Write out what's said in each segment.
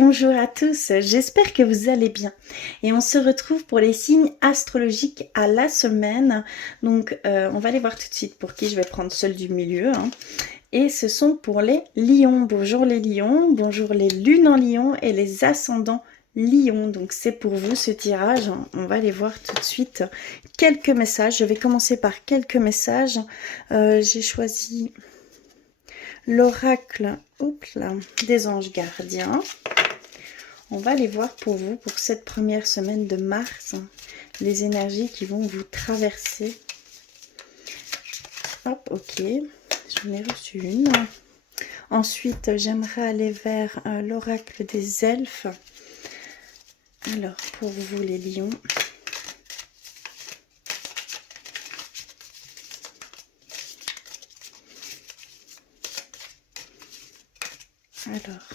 Bonjour à tous, j'espère que vous allez bien. Et on se retrouve pour les signes astrologiques à la semaine. Donc on va les voir tout de suite pour qui je vais prendre celle du milieu. Et ce sont pour les lions. Bonjour les lions, bonjour les lunes en lion et les ascendants lions. Donc c'est pour vous ce tirage. On va les voir tout de suite. Quelques messages. Je vais commencer par quelques messages. J'ai choisi l'oracle des anges gardiens. On va les voir pour vous, pour cette première semaine de mars, les énergies qui vont vous traverser. Hop, ok, j'en ai reçu une. Ensuite, j'aimerais aller vers l'oracle des elfes. Alors, pour vous les lions. Alors,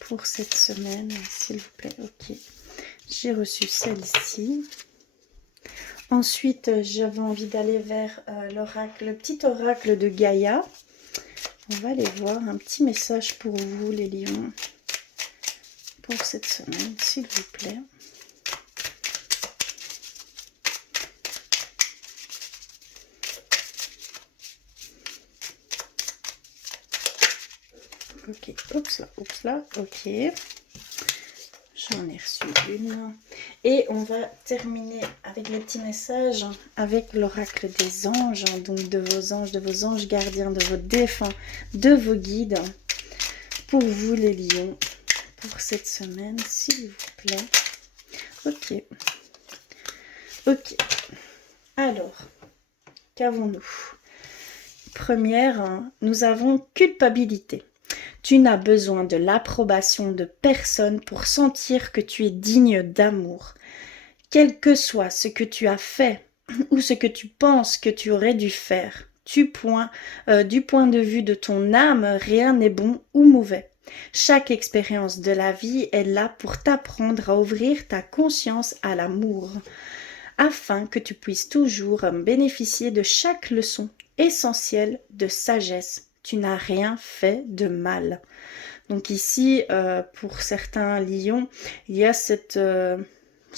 pour cette semaine, s'il vous plaît, ok. J'ai reçu celle-ci. Ensuite, j'avais envie d'aller vers l'oracle, le petit oracle de Gaïa. On va aller voir un petit message pour vous, les lions, pour cette semaine, s'il vous plaît. Ok, oups là, ok. J'en ai reçu une. Et on va terminer avec les petits messages, avec l'oracle des anges, donc de vos anges gardiens, de vos défunts, de vos guides. Pour vous les lions, pour cette semaine, s'il vous plaît. Ok. Ok. Alors, qu'avons-nous? Première, nous avons culpabilité. Tu n'as besoin de l'approbation de personne pour sentir que tu es digne d'amour. Quel que soit ce que tu as fait ou ce que tu penses que tu aurais dû faire, du point de vue de ton âme, rien n'est bon ou mauvais. Chaque expérience de la vie est là pour t'apprendre à ouvrir ta conscience à l'amour, afin que tu puisses toujours bénéficier de chaque leçon essentielle de sagesse. Tu n'as rien fait de mal. Donc ici, pour certains lions, il y a cette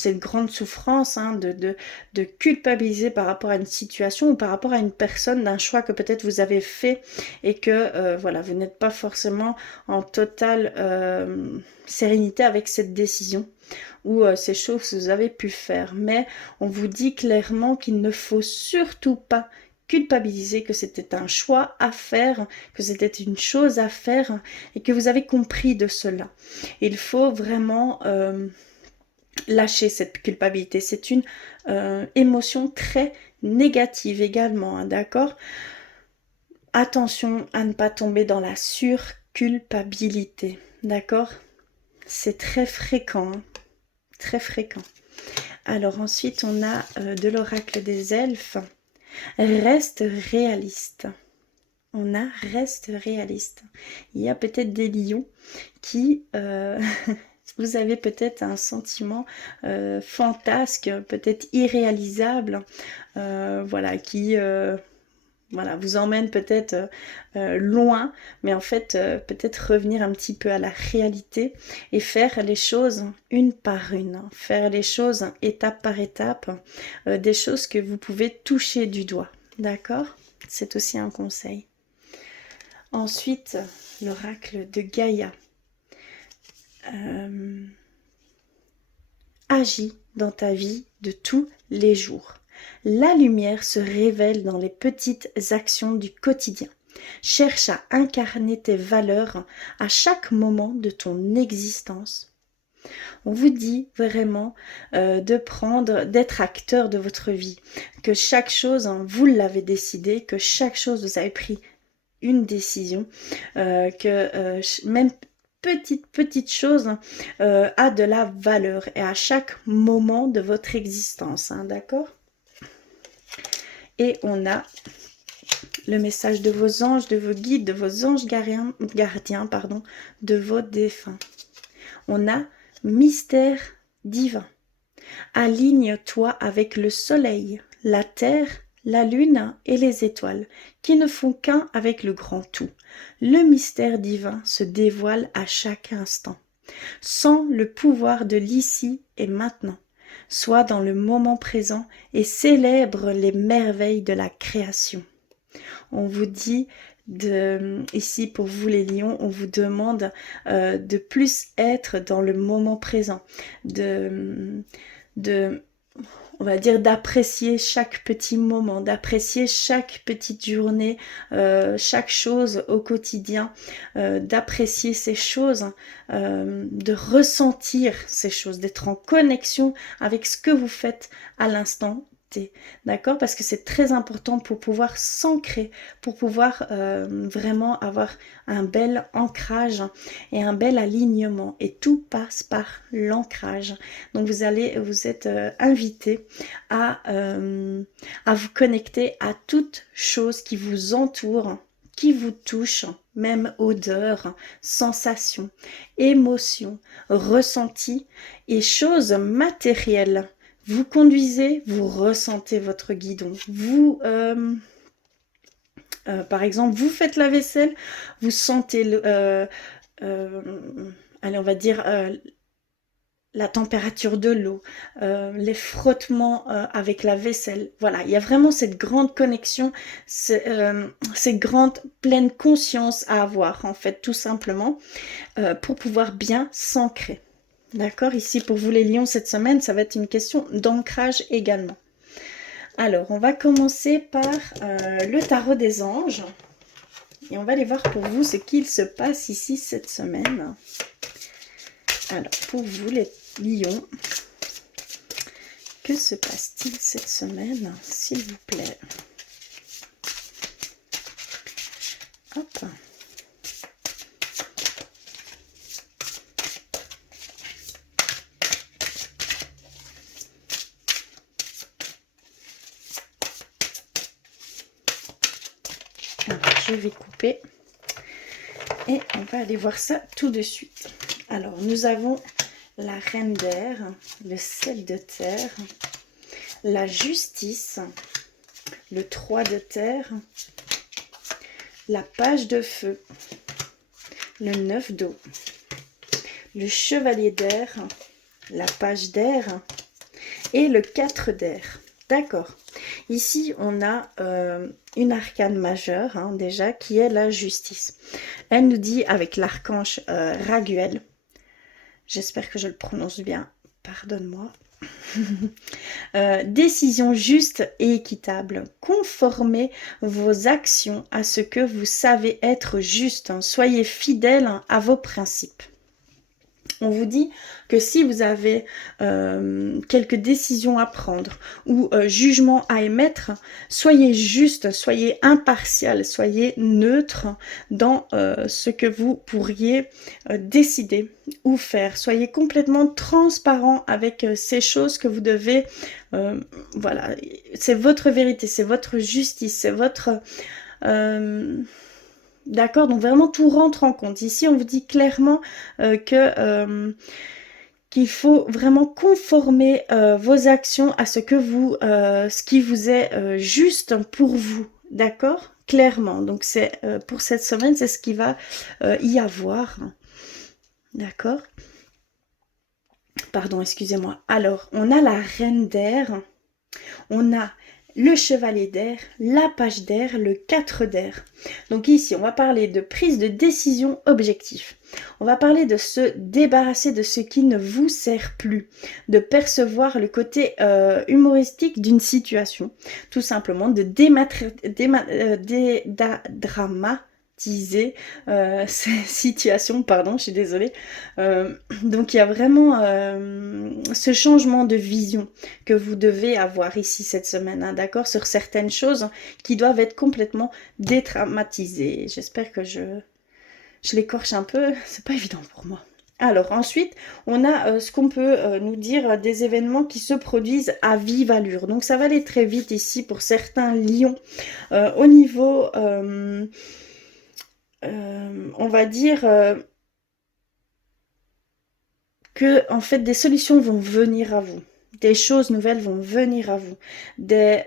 grande souffrance de culpabiliser par rapport à une situation ou par rapport à une personne, d'un choix que peut-être vous avez fait et que voilà, vous n'êtes pas forcément en totale sérénité avec cette décision ou ces choses que vous avez pu faire. Mais on vous dit clairement qu'il ne faut surtout pas culpabiliser, que c'était un choix à faire, que c'était une chose à faire et que vous avez compris de cela. Il faut vraiment lâcher cette culpabilité. C'est une émotion très négative également, d'accord? Attention à ne pas tomber dans la surculpabilité, d'accord? C'est très fréquent, très fréquent. Alors ensuite, on a de l'oracle des elfes. Reste réaliste. On a reste réaliste. Il y a peut-être des lions qui... vous avez peut-être un sentiment fantasque, peut-être irréalisable, voilà, qui... voilà, vous emmène peut-être loin, mais en fait, peut-être revenir un petit peu à la réalité et faire les choses une par une, faire les choses étape par étape, des choses que vous pouvez toucher du doigt, d'accord? C'est aussi un conseil. Ensuite, l'oracle de Gaïa. Agis dans ta vie de tous les jours. La lumière se révèle dans les petites actions du quotidien. Cherche à incarner tes valeurs à chaque moment de ton existence. On vous dit vraiment d'être acteur de votre vie, que chaque chose, vous l'avez décidé, que chaque chose, vous avez pris une décision, que même petite chose a de la valeur et à chaque moment de votre existence, d'accord? Et on a le message de vos anges, de vos guides, de vos anges gardiens, de vos défunts. On a mystère divin. Aligne-toi avec le soleil, la terre, la lune et les étoiles, qui ne font qu'un avec le grand tout. Le mystère divin se dévoile à chaque instant. Sens le pouvoir de l'ici et maintenant. Sois dans le moment présent et célèbre les merveilles de la création. On vous dit ici pour vous les lions, on vous demande de plus être dans le moment présent, de on va dire d'apprécier chaque petit moment, d'apprécier chaque petite journée, chaque chose au quotidien, d'apprécier ces choses, de ressentir ces choses, d'être en connexion avec ce que vous faites à l'instant T. D'accord? Parce que c'est très important pour pouvoir s'ancrer, pour pouvoir vraiment avoir un bel ancrage et un bel alignement. Et tout passe par l'ancrage. Donc vous êtes invité à vous connecter à toute chose qui vous entoure, qui vous touche, même odeur, sensation, émotion, ressenti et choses matérielles. Vous conduisez, vous ressentez votre guidon. Vous, par exemple, vous faites la vaisselle, vous sentez allez, on va dire la température de l'eau, les frottements avec la vaisselle. Voilà, il y a vraiment cette grande connexion, cette grande pleine conscience à avoir, en fait, tout simplement, pour pouvoir bien s'ancrer. D'accord? Ici, pour vous les lions, cette semaine, ça va être une question d'ancrage également. Alors, on va commencer par le tarot des anges. Et on va aller voir pour vous ce qu'il se passe ici cette semaine. Alors, pour vous les lions, que se passe-t-il cette semaine, s'il vous plaît? Hop. Alors, je vais couper et on va aller voir ça tout de suite. Alors, nous avons la reine d'air, le 7 de terre, la justice, le 3 de terre, la page de feu, le 9 d'eau, le chevalier d'air, la page d'air et le 4 d'air. D'accord. Ici, on a une arcane majeure, hein, déjà, qui est la justice. Elle nous dit, avec l'archange Raguel, j'espère que je le prononce bien, pardonne-moi, décision juste et équitable. Conformez vos actions à ce que vous savez être juste. Soyez fidèles à vos principes. On vous dit que si vous avez quelques décisions à prendre ou jugements à émettre, soyez juste, soyez impartial, soyez neutre dans ce que vous pourriez décider ou faire. Soyez complètement transparent avec ces choses que vous devez... voilà, c'est votre vérité, c'est votre justice, c'est votre... D'accord, donc vraiment tout rentre en compte. Ici, on vous dit clairement qu'il faut vraiment conformer vos actions à ce qui vous est juste pour vous. D'accord? Clairement. Donc c'est pour cette semaine, c'est ce qui va y avoir. D'accord? Pardon, excusez-moi. Alors, on a la reine d'air. On a le chevalier d'air, la page d'air, le 4 d'air. Donc ici, on va parler de prise de décision objective. On va parler de se débarrasser de ce qui ne vous sert plus, de percevoir le côté humoristique d'une situation, tout simplement de dédramatiser ces situations, pardon, je suis désolée. Donc il y a vraiment ce changement de vision que vous devez avoir ici cette semaine, hein, d'accord, sur certaines choses qui doivent être complètement dédramatisées. J'espère que je l'écorche un peu, c'est pas évident pour moi. Alors ensuite, on a ce qu'on peut nous dire des événements qui se produisent à vive allure. Donc ça va aller très vite ici pour certains lions. Au niveau, on va dire que en fait des solutions vont venir à vous. Des choses nouvelles vont venir à vous. Des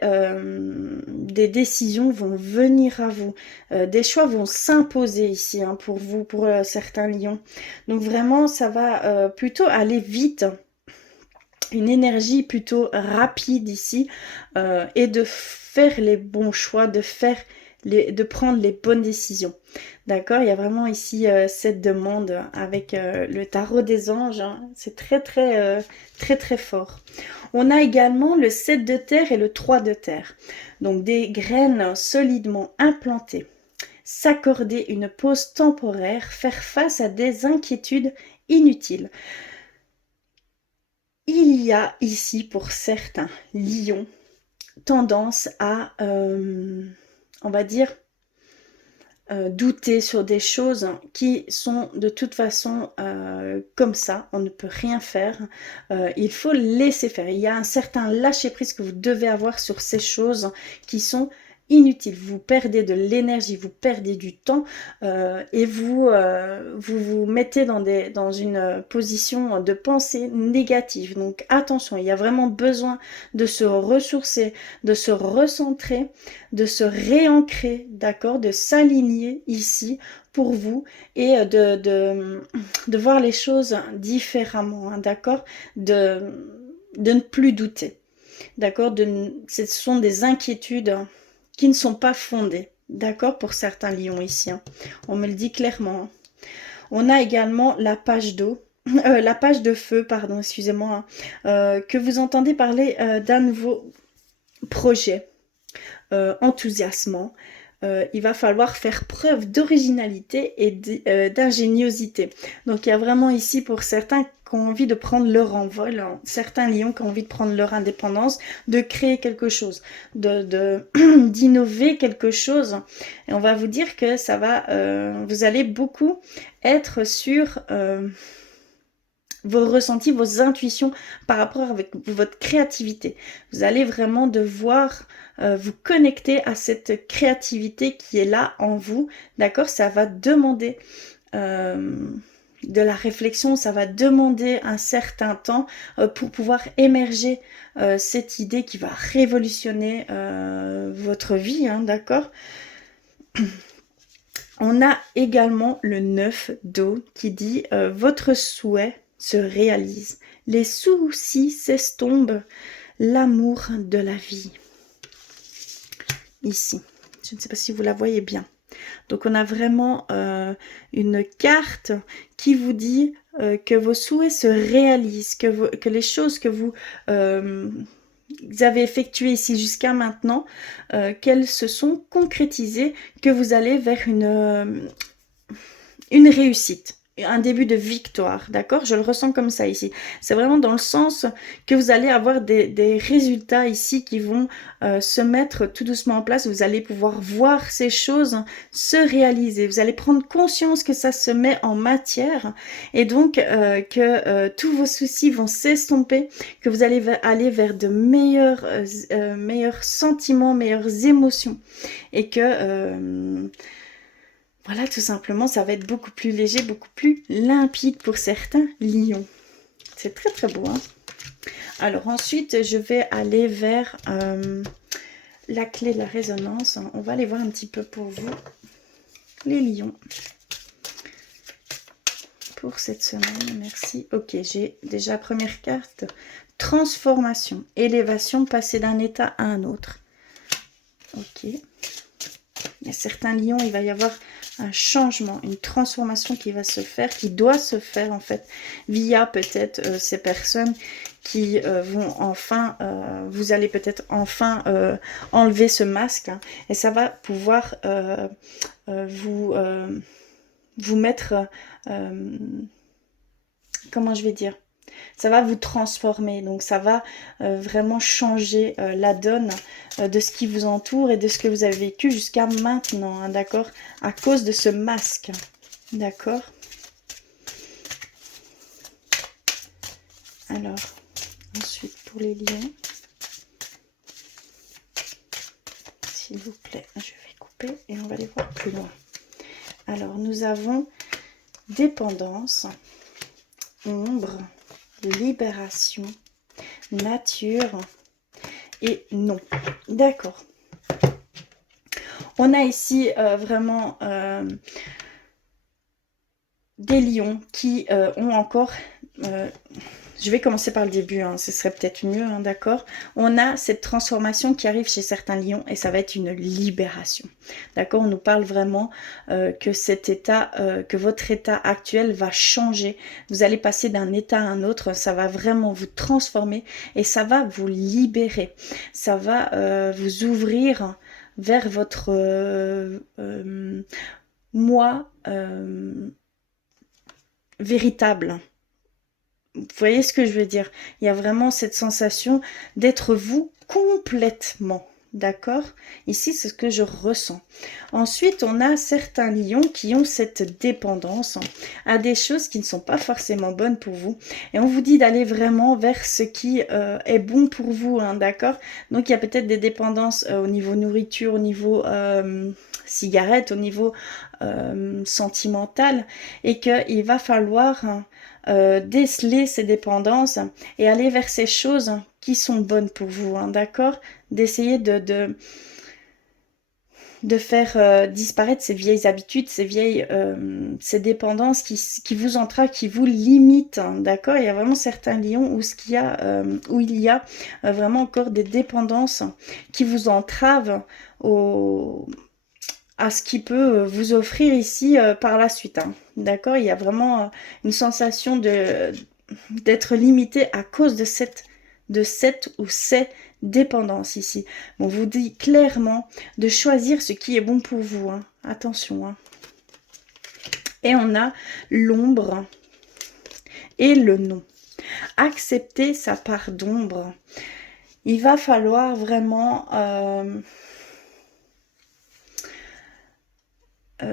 décisions vont venir à vous. Des choix vont s'imposer ici hein, pour vous, pour certains lions. Donc vraiment, ça va plutôt aller vite. Une énergie plutôt rapide ici et de faire les bons choix, de prendre les bonnes décisions. D'accord? Il y a vraiment ici cette demande avec le tarot des anges. Hein. C'est très fort. On a également le 7 de terre et le 3 de terre. Donc des graines solidement implantées. S'accorder une pause temporaire, faire face à des inquiétudes inutiles. Il y a ici pour certains lions tendance à, on va dire, douter sur des choses qui sont de toute façon comme ça, on ne peut rien faire, il faut laisser faire. Il y a un certain lâcher-prise que vous devez avoir sur ces choses qui sont inutiles. Vous perdez de l'énergie, vous perdez du temps et vous mettez dans une position de pensée négative. Donc attention, il y a vraiment besoin de se ressourcer, de se recentrer, de se réancrer, d'accord, de s'aligner ici pour vous et de voir les choses différemment, hein, d'accord, de ne plus douter, d'accord, ce sont des inquiétudes qui ne sont pas fondées, d'accord, pour certains lions ici, hein. On me le dit clairement. Hein. On a également la page d'eau. La page de feu, pardon, excusez-moi, hein, que vous entendez parler d'un nouveau projet enthousiasmant. Il va falloir faire preuve d'originalité et d'ingéniosité. Donc il y a vraiment ici pour certains qui ont envie de prendre leur envol, hein, certains lions qui ont envie de prendre leur indépendance, de créer quelque chose, d'innover quelque chose. Et on va vous dire que ça va, vous allez beaucoup être sur vos ressentis, vos intuitions par rapport avec votre créativité. Vous allez vraiment devoir vous connecter à cette créativité qui est là en vous, d'accord? Ça va demander de la réflexion, ça va demander un certain temps pour pouvoir émerger cette idée qui va révolutionner votre vie, hein, d'accord? On a également le 9 d'eau qui dit votre souhait se réalise. Les soucis s'estompent, l'amour de la vie. Ici, je ne sais pas si vous la voyez bien. Donc on a vraiment une carte qui vous dit que vos souhaits se réalisent, que les choses que vous avez effectuées ici jusqu'à maintenant, qu'elles se sont concrétisées, que vous allez vers une réussite, un début de victoire, d'accord? Je le ressens comme ça ici. C'est vraiment dans le sens que vous allez avoir des résultats ici qui vont se mettre tout doucement en place. Vous allez pouvoir voir ces choses se réaliser. Vous allez prendre conscience que ça se met en matière et donc que tous vos soucis vont s'estomper, que vous allez aller vers de meilleurs sentiments, meilleures émotions et que... voilà, tout simplement, ça va être beaucoup plus léger, beaucoup plus limpide pour certains lions. C'est très beau. Hein. Alors ensuite, je vais aller vers la clé de la résonance. On va aller voir un petit peu pour vous, les lions. Pour cette semaine, merci. Ok, j'ai déjà première carte. Transformation, élévation, passer d'un état à un autre. Ok. Il y a certains lions, il va y avoir un changement, une transformation qui va se faire, qui doit se faire en fait, via peut-être ces personnes qui vont enfin, vous allez peut-être enfin enlever ce masque, hein, et ça va pouvoir vous mettre, comment je vais dire, ça va vous transformer, donc ça va vraiment changer la donne de ce qui vous entoure et de ce que vous avez vécu jusqu'à maintenant, hein, d'accord, à cause de ce masque, d'accord. Alors, ensuite pour les lions, s'il vous plaît, je vais couper et on va aller voir plus loin. Alors, nous avons dépendance, ombre, libération, nature et non. D'accord. On a ici vraiment des lions qui ont encore... je vais commencer par le début, hein, ce serait peut-être mieux, hein, d'accord. On a cette transformation qui arrive chez certains lions et ça va être une libération. D'accord, on nous parle vraiment que cet état, que votre état actuel va changer. Vous allez passer d'un état à un autre, ça va vraiment vous transformer et ça va vous libérer. Ça va vous ouvrir vers votre moi véritable. Vous voyez ce que je veux dire? Il y a vraiment cette sensation d'être vous complètement. D'accord? Ici, c'est ce que je ressens. Ensuite, on a certains lions qui ont cette dépendance à des choses qui ne sont pas forcément bonnes pour vous. Et on vous dit d'aller vraiment vers ce qui est bon pour vous. Hein, d'accord? Donc, il y a peut-être des dépendances au niveau nourriture, au niveau cigarette, au niveau sentimental. Et qu'il va falloir... déceler ces dépendances et aller vers ces choses qui sont bonnes pour vous, hein, d'accord? D'essayer de faire disparaître ces vieilles habitudes, ces dépendances qui vous entrave, qui vous limitent, hein, d'accord? Il y a vraiment certains lions où il y a vraiment encore des dépendances qui vous entravent à ce qui peut vous offrir ici par la suite. Hein. D'accord? Il y a vraiment une sensation d'être limité à cause de cette ou ces dépendances ici. On vous dit clairement de choisir ce qui est bon pour vous. Hein. Attention. Hein. Et on a l'ombre et le non. Accepter sa part d'ombre. Il va falloir vraiment...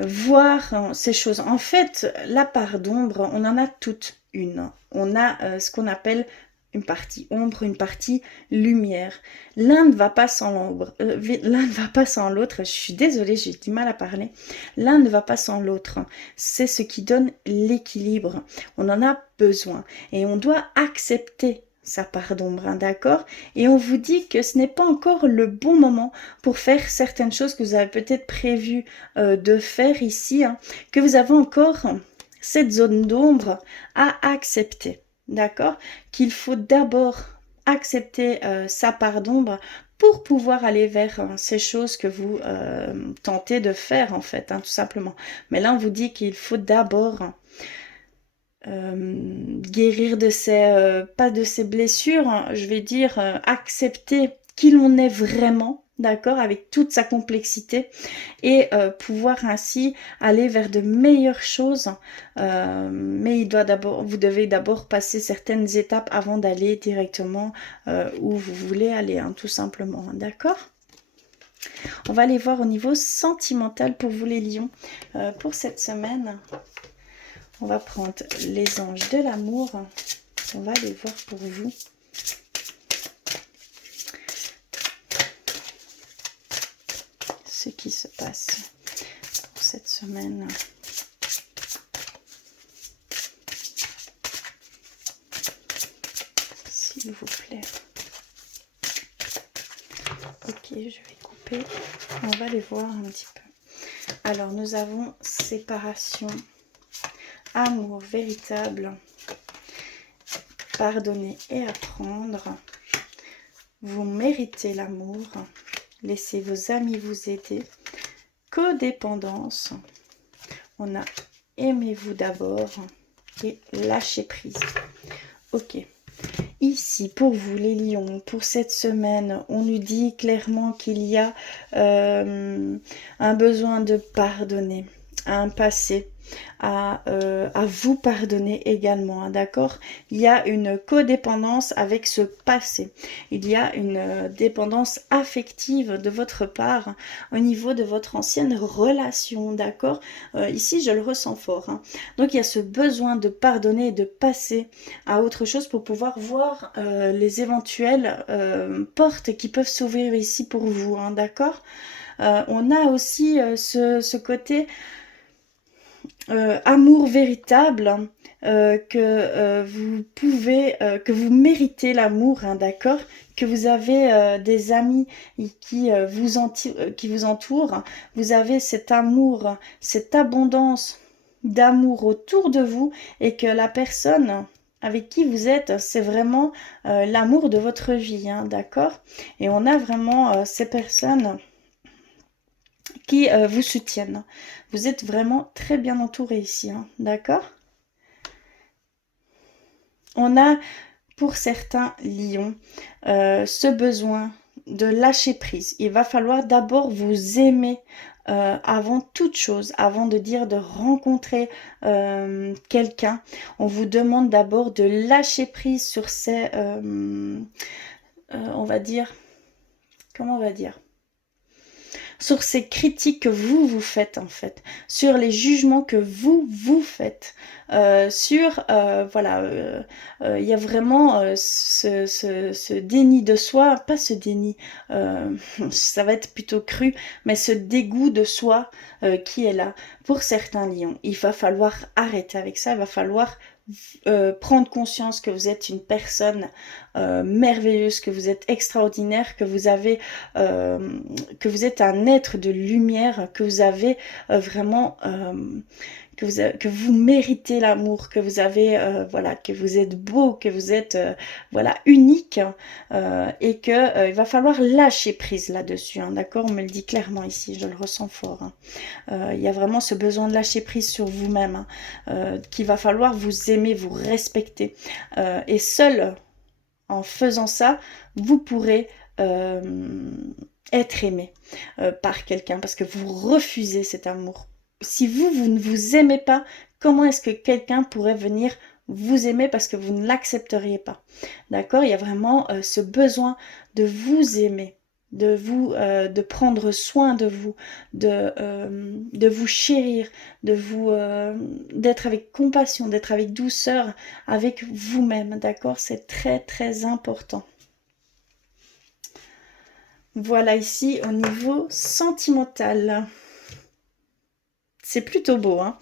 voir ces choses. En fait, la part d'ombre, on en a toute une. On a ce qu'on appelle une partie ombre, une partie lumière. L'un ne va pas sans l'ombre, l'un ne va pas sans l'autre. Je suis désolée, j'ai du mal à parler. L'un ne va pas sans l'autre. C'est ce qui donne l'équilibre. On en a besoin et on doit accepter sa part d'ombre, hein, d'accord? Et on vous dit que ce n'est pas encore le bon moment pour faire certaines choses que vous avez peut-être prévu de faire ici, hein, que vous avez encore cette zone d'ombre à accepter, d'accord? Qu'il faut d'abord accepter sa part d'ombre pour pouvoir aller vers ces choses que vous tentez de faire en fait, hein, tout simplement. Mais là, on vous dit qu'il faut d'abord guérir de ses, pas de ses blessures, hein, je vais dire accepter qui l'on est vraiment, d'accord, avec toute sa complexité et pouvoir ainsi aller vers de meilleures choses. Mais vous devez d'abord passer certaines étapes avant d'aller directement où vous voulez aller, hein, tout simplement, hein, d'accord? On va aller voir au niveau sentimental pour vous les lions pour cette semaine. On va prendre les anges de l'amour. On va les voir pour vous. Ce qui se passe pour cette semaine. S'il vous plaît. Ok, je vais couper. On va les voir un petit peu. Alors, nous avons séparation. Amour véritable, pardonner et apprendre. Vous méritez l'amour. Laissez vos amis vous aider. Codépendance. On a aimez-vous d'abord et lâcher prise. Ok. Ici, pour vous les lions, pour cette semaine, on nous dit clairement qu'il y a un besoin de pardonner, un passé, à vous pardonner également, hein, d'accord? Il y a une codépendance avec ce passé. Il y a une dépendance affective de votre part au niveau de votre ancienne relation, d'accord? Ici, je le ressens fort. Hein. Donc, il y a ce besoin de pardonner et de passer à autre chose pour pouvoir voir les éventuelles portes qui peuvent s'ouvrir ici pour vous, hein, d'accord? On a aussi ce côté amour véritable, vous pouvez, que vous méritez l'amour, hein, d'accord? Que vous avez des amis qui vous entourent, vous avez cet amour, cette abondance d'amour autour de vous et que la personne avec qui vous êtes, c'est vraiment l'amour de votre vie, hein, d'accord? Et on a vraiment ces personnes qui vous soutiennent. Vous êtes vraiment très bien entouré ici, hein, d'accord? On a pour certains lions ce besoin de lâcher prise. Il va falloir d'abord vous aimer avant toute chose, avant de dire de rencontrer quelqu'un. On vous demande d'abord de lâcher prise sur ces, on va dire, comment on va dire, sur ces critiques que vous vous faites en fait, sur les jugements que vous vous faites, voilà, il y a vraiment ce déni de soi, pas ce déni, ça va être plutôt cru, mais ce dégoût de soi qui est là. Pour certains lions, il va falloir arrêter avec ça, il va falloir prendre conscience que vous êtes une personne merveilleuse, que vous êtes extraordinaire, que vous avez que vous êtes un être de lumière, que vous avez vraiment que vous méritez l'amour, que vous avez voilà, que vous êtes beau, que vous êtes voilà, unique et que il va falloir lâcher prise là-dessus, hein, d'accord? On me le dit clairement ici, je le ressens fort, hein. Il y a vraiment ce besoin de lâcher prise sur vous-même, hein, qu'il va falloir vous aimer, vous respecter et seul en faisant ça, vous pourrez être aimé par quelqu'un parce que vous refusez cet amour. Si vous ne vous aimez pas, comment est-ce que quelqu'un pourrait venir vous aimer parce que vous ne l'accepteriez pas? D'accord? Il y a vraiment ce besoin de vous aimer, de prendre soin de vous, de vous chérir, d'être avec compassion, d'être avec douceur avec vous-même. D'accord? C'est très très important. Voilà ici au niveau sentimental. C'est plutôt beau, hein.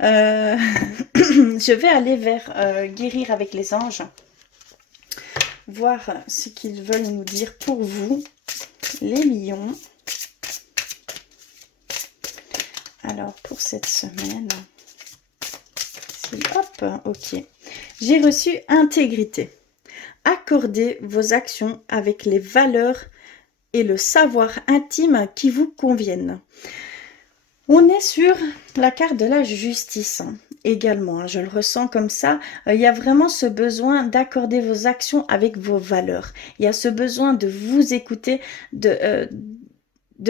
Je vais aller vers guérir avec les anges. Voir ce qu'ils veulent nous dire pour vous, les lions. Alors, pour cette semaine, hop, ok. J'ai reçu intégrité. Accordez vos actions avec les valeurs et le savoir intime qui vous conviennent. On est sur la carte de la justice également, hein, je le ressens comme ça. Il y a vraiment ce besoin d'accorder vos actions avec vos valeurs. Il y a ce besoin de vous écouter, de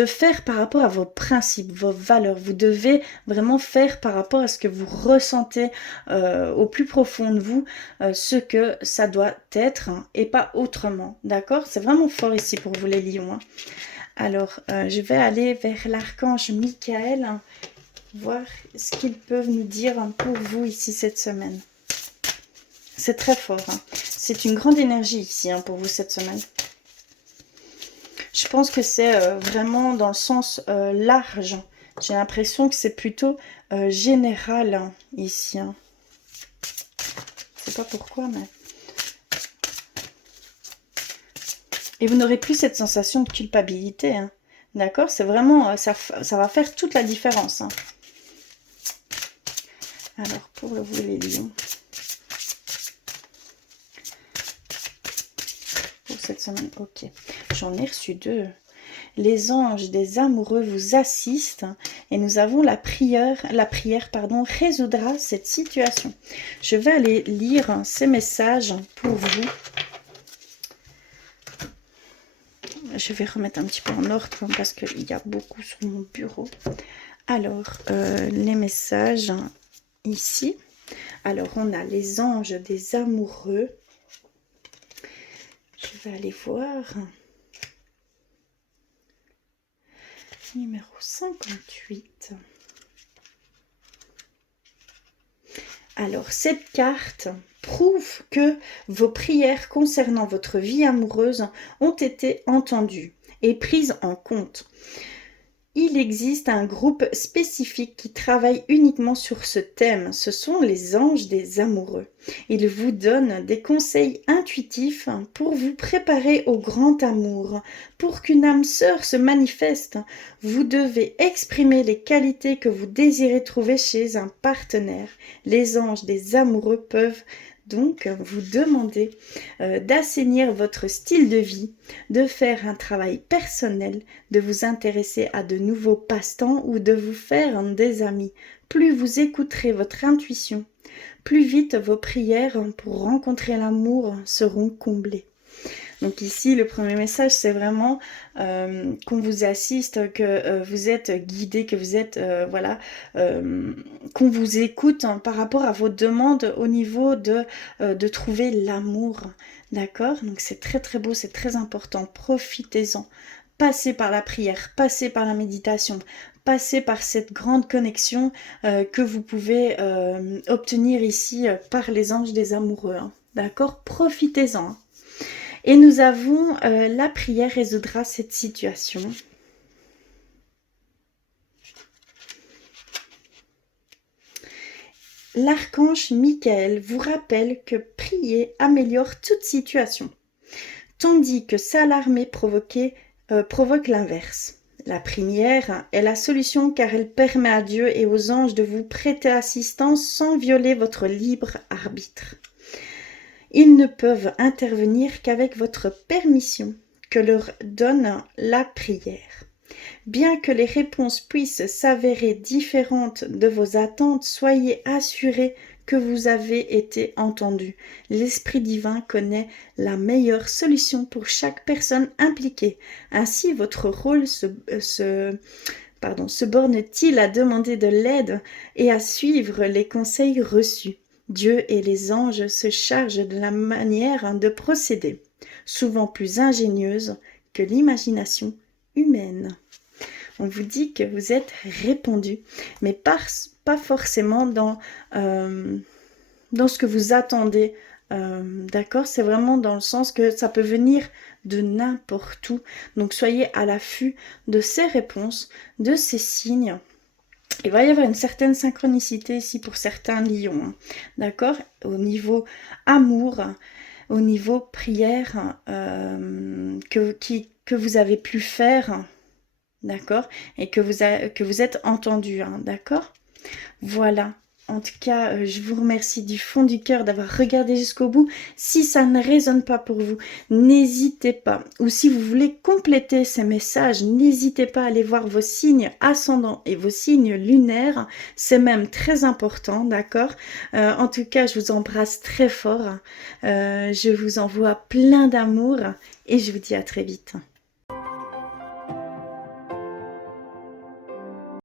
faire par rapport à vos principes, vos valeurs. Vous devez vraiment faire par rapport à ce que vous ressentez au plus profond de vous, ce que ça doit être, hein, et pas autrement. D'accord? C'est vraiment fort ici pour vous les lions, hein. Alors, je vais aller vers l'archange Michael, hein, voir ce qu'ils peuvent nous dire pour vous ici cette semaine. C'est très fort, hein. C'est une grande énergie ici, hein, pour vous cette semaine. Je pense que c'est vraiment dans le sens large. J'ai l'impression que c'est plutôt général, hein, ici, hein. Je sais pas pourquoi, mais... Et vous n'aurez plus cette sensation de culpabilité, hein. D'accord? C'est vraiment... ça va faire toute la différence, hein. Alors, pour vous les lions... Pour cette semaine, ok. J'en ai reçu 2. Les anges des amoureux vous assistent et nous avons la prière, résoudra cette situation. Je vais aller lire ces messages pour vous. Je vais remettre un petit peu en ordre parce qu'il y a beaucoup sur mon bureau. Alors, les messages ici. Alors, on a les anges des amoureux. Je vais aller voir. Numéro 58. Alors, cette carte prouve que vos prières concernant votre vie amoureuse ont été entendues et prises en compte. Il existe un groupe spécifique qui travaille uniquement sur ce thème. Ce sont les anges des amoureux. Ils vous donnent des conseils intuitifs pour vous préparer au grand amour. Pour qu'une âme sœur se manifeste, vous devez exprimer les qualités que vous désirez trouver chez un partenaire. Les anges des amoureux peuvent donc vous demander d'assainir votre style de vie, de faire un travail personnel, de vous intéresser à de nouveaux passe-temps ou de vous faire des amis. Plus vous écouterez votre intuition, plus vite vos prières pour rencontrer l'amour seront comblées. Donc ici, le premier message, c'est vraiment qu'on vous assiste, que vous êtes guidé, que vous êtes, qu'on vous écoute par rapport à vos demandes au niveau de trouver l'amour. D'accord? Donc c'est très très beau, c'est très important. Profitez-en. Passez par la prière, passez par la méditation, passez par cette grande connexion que vous pouvez obtenir ici par les anges des amoureux. Hein. D'accord? Profitez-en. Hein. Et nous avons la prière résoudra cette situation. L'archange Michael vous rappelle que prier améliore toute situation, tandis que s'alarmer provoque l'inverse. La prière est la solution car elle permet à Dieu et aux anges de vous prêter assistance sans violer votre libre arbitre. Ils ne peuvent intervenir qu'avec votre permission que leur donne la prière. Bien que les réponses puissent s'avérer différentes de vos attentes, soyez assurés que vous avez été entendus. L'Esprit divin connaît la meilleure solution pour chaque personne impliquée. Ainsi, votre rôle se borne-t-il à demander de l'aide et à suivre les conseils reçus. Dieu et les anges se chargent de la manière de procéder, souvent plus ingénieuse que l'imagination humaine. On vous dit que vous êtes répondu, mais pas forcément dans ce que vous attendez. D'accord? C'est vraiment dans le sens que ça peut venir de n'importe où. Donc soyez à l'affût de ces réponses, de ces signes. Il va y avoir une certaine synchronicité ici pour certains lions, hein, d'accord? Au niveau amour, au niveau prière que vous avez pu faire, d'accord? Et que vous êtes entendu, hein, d'accord? Voilà. En tout cas, je vous remercie du fond du cœur d'avoir regardé jusqu'au bout. Si ça ne résonne pas pour vous, n'hésitez pas. Ou si vous voulez compléter ces messages, n'hésitez pas à aller voir vos signes ascendants et vos signes lunaires. C'est même très important, d'accord? En tout cas, je vous embrasse très fort. Je vous envoie plein d'amour et je vous dis à très vite.